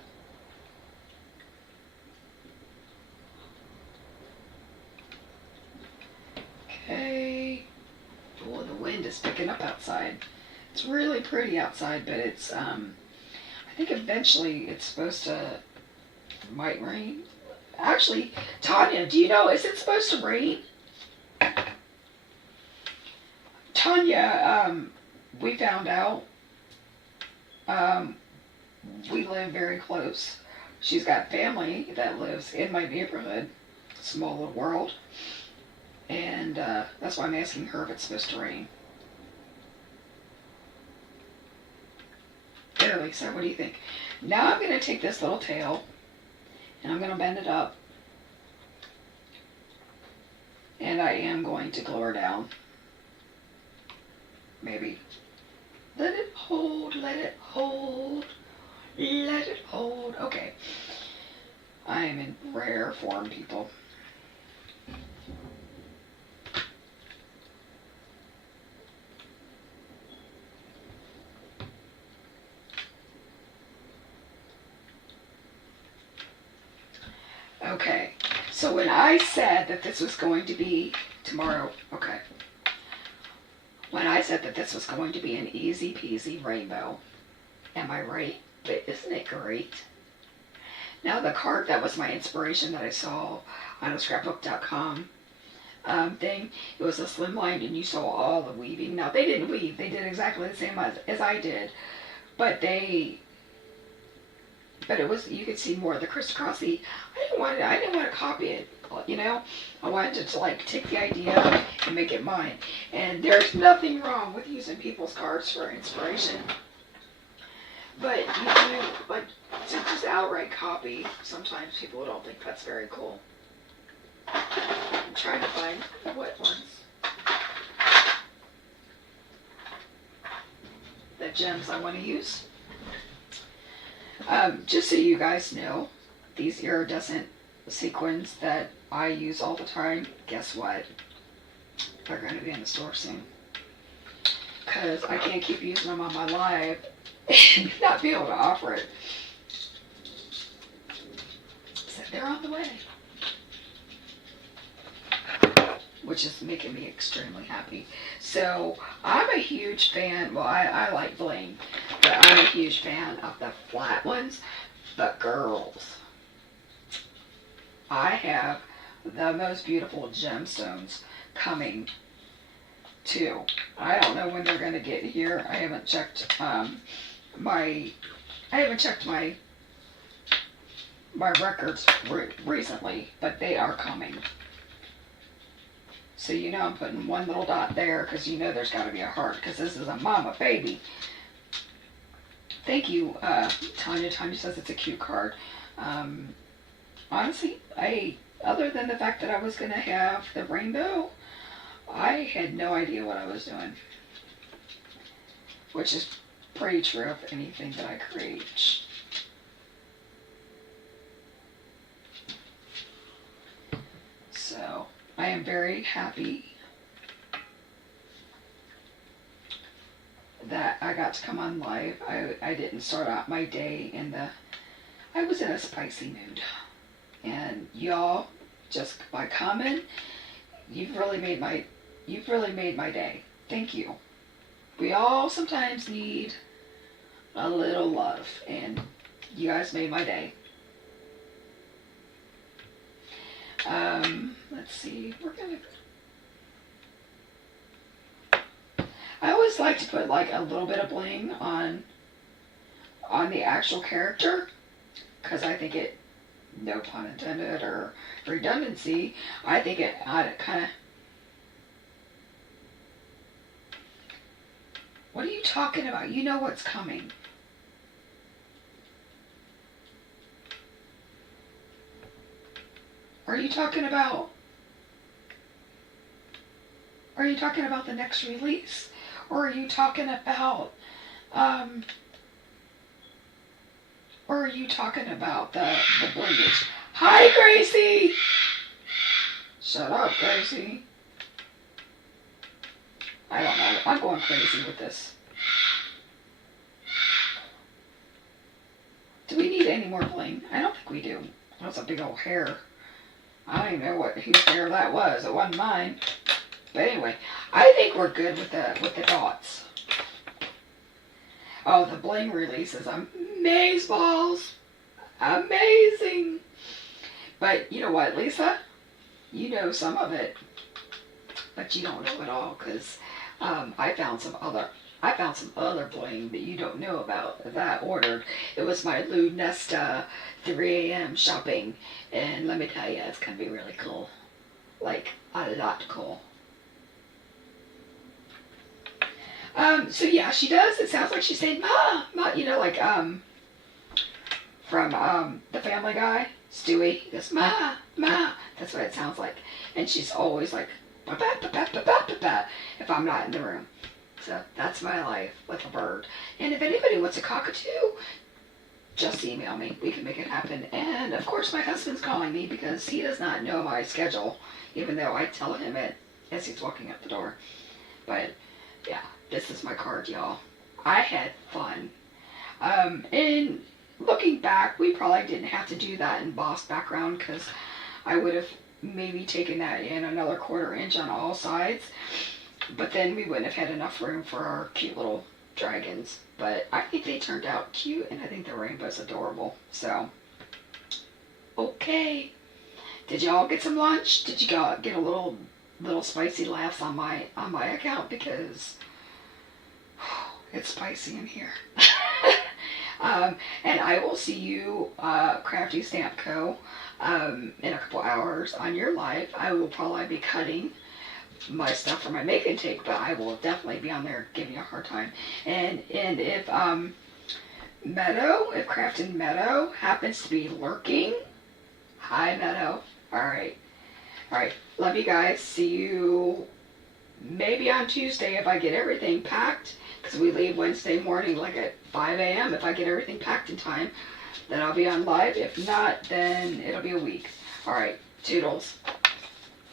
Okay. Oh, the wind is picking up outside. It's really pretty outside, but it's, I think eventually it's supposed to, might rain. Actually, Tanya, do you know, is it supposed to rain? Tanya, we found out, we live very close. She's got family that lives in my neighborhood. Small little world. And that's why I'm asking her if it's supposed to rain. There, Lisa, what do you think? Now I'm going to take this little tail and I'm going to bend it up. And I am going to glue her down. Maybe. Let it hold, let it hold, let it hold. Okay. I am in rare form, people. Okay, so when I said that this was going to be tomorrow, okay, when I said that this was going to be an easy peasy rainbow, am I right? But isn't it great? Now the card that was my inspiration that I saw on a scrapbook.com thing, it was a slimline and you saw all the weaving. Now they didn't weave, they did exactly the same as I did, but it was, you could see more of the crisscrossy. I didn't want to copy it, you know. I wanted to like take the idea and make it mine. And there's nothing wrong with using people's cards for inspiration. But you do, like, to just outright copy, sometimes people don't think that's very cool. I'm trying to find what ones. The gems I want to use. Just so you guys know, these iridescent sequins that I use all the time, guess what? They're going to be in the store soon. Because I can't keep using them on my live and not be able to offer it. So they're on the way. Which is making me extremely happy. So I'm a huge fan, well I like bling, but I'm a huge fan of the flat ones. But girls, I have the most beautiful gemstones coming too. I don't know when they're going to get here. I haven't checked my records recently, but they are coming. So you know I'm putting one little dot there because you know there's got to be a heart because this is a mama baby. Thank you, Tanya. Tanya says it's a cute card. Honestly, other than the fact that I was going to have the rainbow, I had no idea what I was doing. Which is pretty true of anything that I create. So I am very happy that I got to come on live. I didn't start out my day I was in a spicy mood. And y'all, just by comment, you've really made my day. Thank you. We all sometimes need a little love, and you guys made my day. Let's see, I always like to put like a little bit of bling on the actual character, because I think it no pun intended, or redundancy. I think it kind of. What are you talking about? You know what's coming. Are you talking about? Are you talking about the next release, or are you talking about? Or are you talking about the blingish? Hi, Gracie. Shut up, Gracie. I don't know. I'm going crazy with this. Do we need any more bling? I don't think we do. That's a big old hair. I don't even know whose hair that was. It wasn't mine. But anyway, I think we're good with the dots. Oh, the bling release is amazeballs. Amazing. But you know what, Lisa? You know some of it, but you don't know it all, because I found some other bling that you don't know about that I ordered. It was my Lou Nesta 3 a.m. shopping, and let me tell you, it's gonna be really cool. Like, a lot cool. So yeah, she does. It sounds like she's saying, "Ma, Ma," you know, like, from, the Family Guy, Stewie. He goes, "Ma, Ma." That's what it sounds like. And she's always like, "Ba ba ba ba ba ba ba ba," if I'm not in the room. So that's my life with a bird. And if anybody wants a cockatoo, just email me. We can make it happen. And of course, my husband's calling me because he does not know my schedule, even though I tell him it as he's walking out the door. But yeah, this is my card, y'all. I had fun. And looking back, we probably didn't have to do that embossed background, because I would have maybe taken that in another 1/4 inch on all sides. But then we wouldn't have had enough room for our cute little dragons. But I think they turned out cute, and I think the rainbow's adorable. So, okay. Did y'all get some lunch? Did you get a little spicy laughs on my account, because it's spicy in here. And I will see you, Crafty Stamp Co. In a couple hours on your live. I will probably be cutting my stuff for my make and take, but I will definitely be on there giving you a hard time. And if if Crafted Meadow happens to be lurking, hi Meadow. All right. Love you guys. See you maybe on Tuesday if I get everything packed, because we leave Wednesday morning like at 5 a.m. If I get everything packed in time, then I'll be on live. If not, then it'll be a week. All right. Toodles.